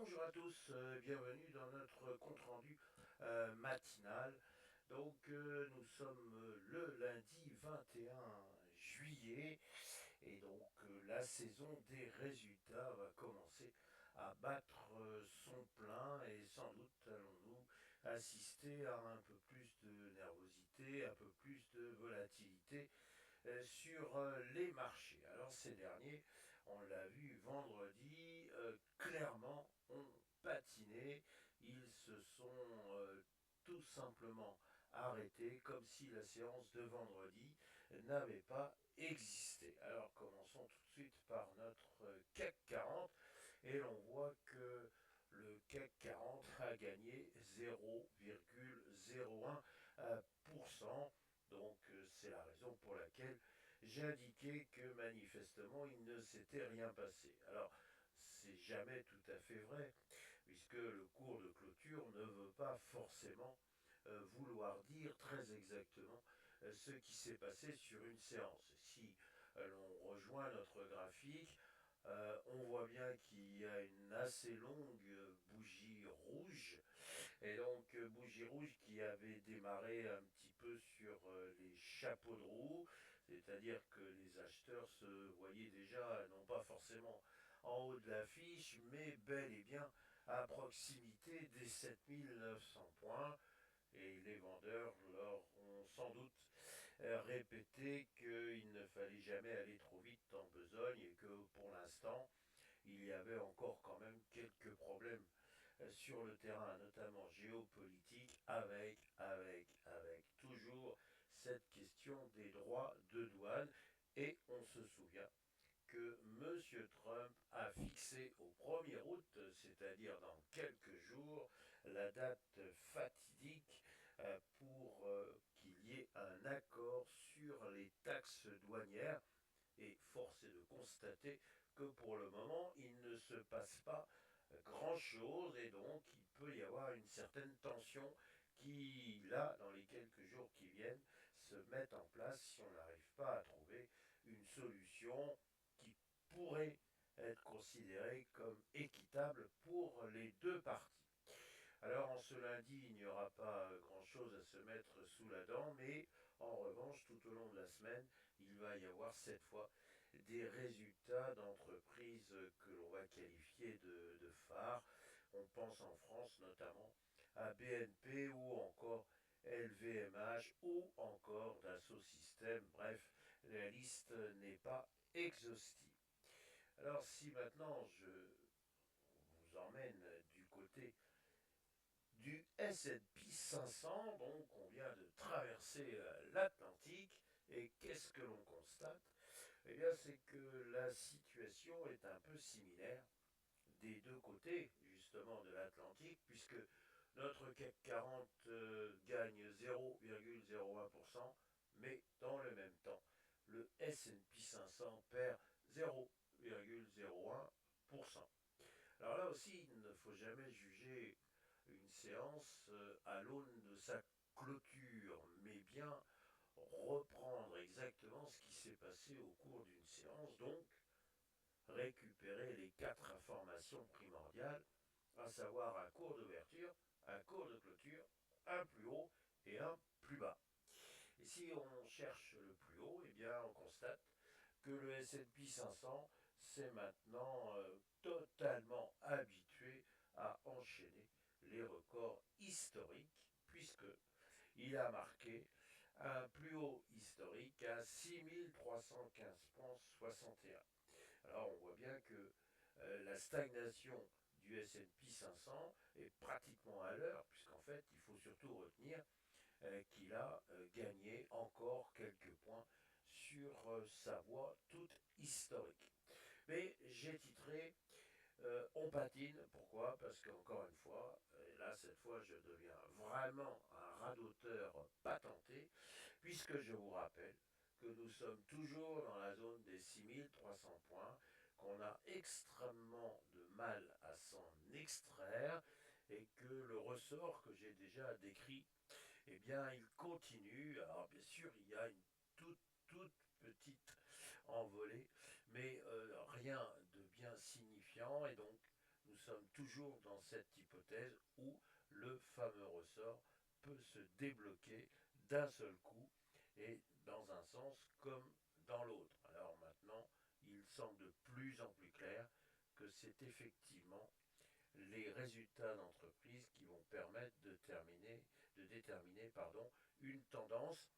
Bonjour à tous, bienvenue dans notre compte-rendu matinal. Nous sommes le lundi 21 juillet et la saison des résultats va commencer à battre son plein et sans doute allons-nous assister à un peu plus de nervosité, un peu plus de volatilité sur les marchés. Alors ces derniers, on l'a vu vendredi, clairement ont patiné, ils se sont tout simplement arrêtés comme si la séance de vendredi n'avait pas existé. Alors commençons tout de suite par notre CAC 40 et l'on voit que le CAC 40 a gagné 0,01%. C'est la raison pour laquelle j'indiquais que manifestement il ne s'était rien passé. Alors c'est jamais tout à fait vrai, puisque le cours de clôture ne veut pas forcément vouloir dire très exactement ce qui s'est passé sur une séance. Si l'on rejoint notre graphique, on voit bien qu'il y a une assez longue bougie rouge et bougie rouge qui avait démarré un petit peu sur les chapeaux de roue, c'est-à-dire que les acheteurs se voyaient déjà, non pas forcément en haut de l'affiche, mais bel et bien à proximité des 7900 points. Et les vendeurs leur ont sans doute répété qu'il ne fallait jamais aller trop vite en besogne et que pour l'instant, il y avait encore quand même quelques problèmes sur le terrain, notamment géopolitique, avec toujours cette question des droits de douane. Et on se souvient que M. Trump a fixé au 1er août, c'est-à-dire dans quelques jours, la date fatidique pour qu'il y ait un accord sur les taxes douanières. Et force est de constater que pour le moment, il ne se passe pas grand-chose et donc il peut y avoir une certaine tension qui, là, dans les quelques jours qui viennent, se met en place si on n'arrive pas à trouver une solution qui pourrait être considérée comme équitable pour les deux parties. Alors en ce lundi, il n'y aura pas grand-chose à se mettre sous la dent, mais en revanche, tout au long de la semaine, il va y avoir cette fois des résultats d'entreprises que l'on va qualifier de phares. On pense en France notamment à BNP ou encore LVMH ou encore Dassault Systèmes. Bref, la liste n'est pas exhaustive. Alors si maintenant je vous emmène du côté du S&P 500, donc on vient de traverser l'Atlantique, et qu'est-ce que l'on constate? Eh bien, c'est que la situation est un peu similaire des deux côtés, justement, de l'Atlantique, puisque notre CAC 40 gagne 0,01%, mais dans le même temps, le S&P 500 perd 0,01%. Alors là aussi, il ne faut jamais juger une séance à l'aune de sa clôture, mais bien reprendre exactement ce qui s'est passé au cours d'une séance, donc récupérer les quatre informations primordiales, à savoir un cours d'ouverture, un cours de clôture, un plus haut et un plus bas. Et si on cherche le plus haut, eh bien on constate que le S&P 500 s'est maintenant totalement habitué à enchaîner les records historiques, puisque il a marqué un plus haut historique à 6315,61. Alors on voit bien que la stagnation du S&P 500 est pratiquement à l'heure, puisqu'en fait il faut surtout retenir qu'il a gagné encore quelques points sur sa voie toute historique. Mais j'ai titré On patine, pourquoi? Parce qu'encore une fois, et là cette fois je deviens vraiment un radoteur patenté, puisque je vous rappelle que nous sommes toujours dans la zone des 6300 points, qu'on a extrêmement de mal à s'en extraire, et que le ressort que j'ai déjà décrit, eh bien il continue. Alors bien sûr, il y a une toute petite envolée, mais rien de bien signifiant, et donc nous sommes toujours dans cette hypothèse où le fameux ressort peut se débloquer d'un seul coup et dans un sens comme dans l'autre. Alors maintenant, il semble de plus en plus clair que c'est effectivement les résultats d'entreprise qui vont permettre de déterminer une tendance.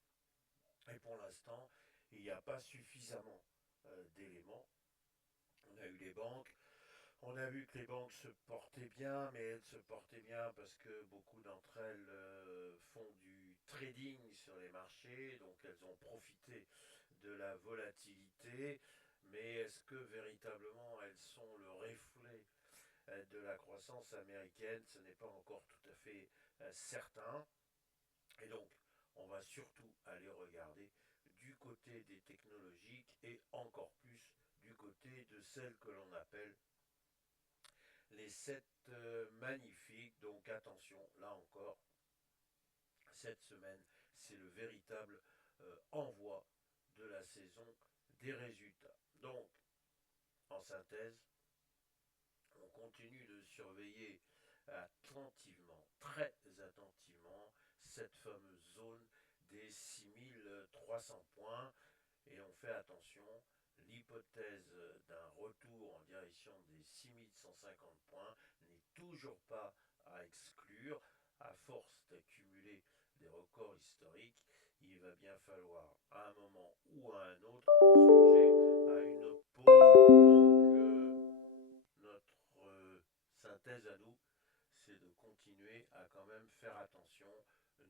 Et pour l'instant, il n'y a pas suffisamment d'éléments. On a eu les banques, on a vu que les banques se portaient bien, mais elles se portaient bien parce que beaucoup d'entre elles font du trading sur les marchés, donc elles ont profité de la volatilité. Mais est-ce que véritablement elles sont le reflet de la croissance américaine? Ce n'est pas encore tout à fait certain. Et donc, on va surtout aller regarder du côté des technologiques et encore plus du côté de celles que l'on appelle les 7 magnifiques. Donc attention, là encore, cette semaine, c'est le véritable envoi de la saison des résultats. Donc, en synthèse, on continue de surveiller attentivement, très attentivement, cette fameuse zone des 6300 points et on fait attention. L'hypothèse d'un retour en direction des 6150 points n'est toujours pas à exclure. À force d'accumuler des records historiques, il va bien falloir à un moment ou à un autre songer à une pause. Notre synthèse à nous, c'est de continuer à quand même faire attention.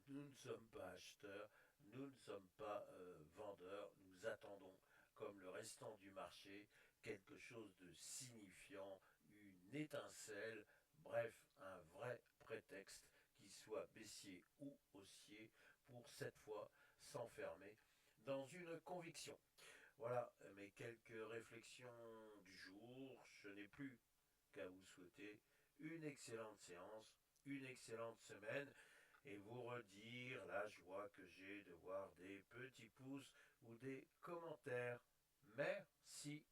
Nous ne sommes pas acheteurs, nous ne sommes pas vendeurs, nous attendons, comme le restant du marché, quelque chose de signifiant, une étincelle, bref, un vrai prétexte qui soit baissier ou haussier pour cette fois s'enfermer dans une conviction. Voilà mes quelques réflexions du jour. Je n'ai plus qu'à vous souhaiter une excellente séance, une excellente semaine et vous redire la joie que j'ai de voir des petits pouces ou des commentaires. Merci.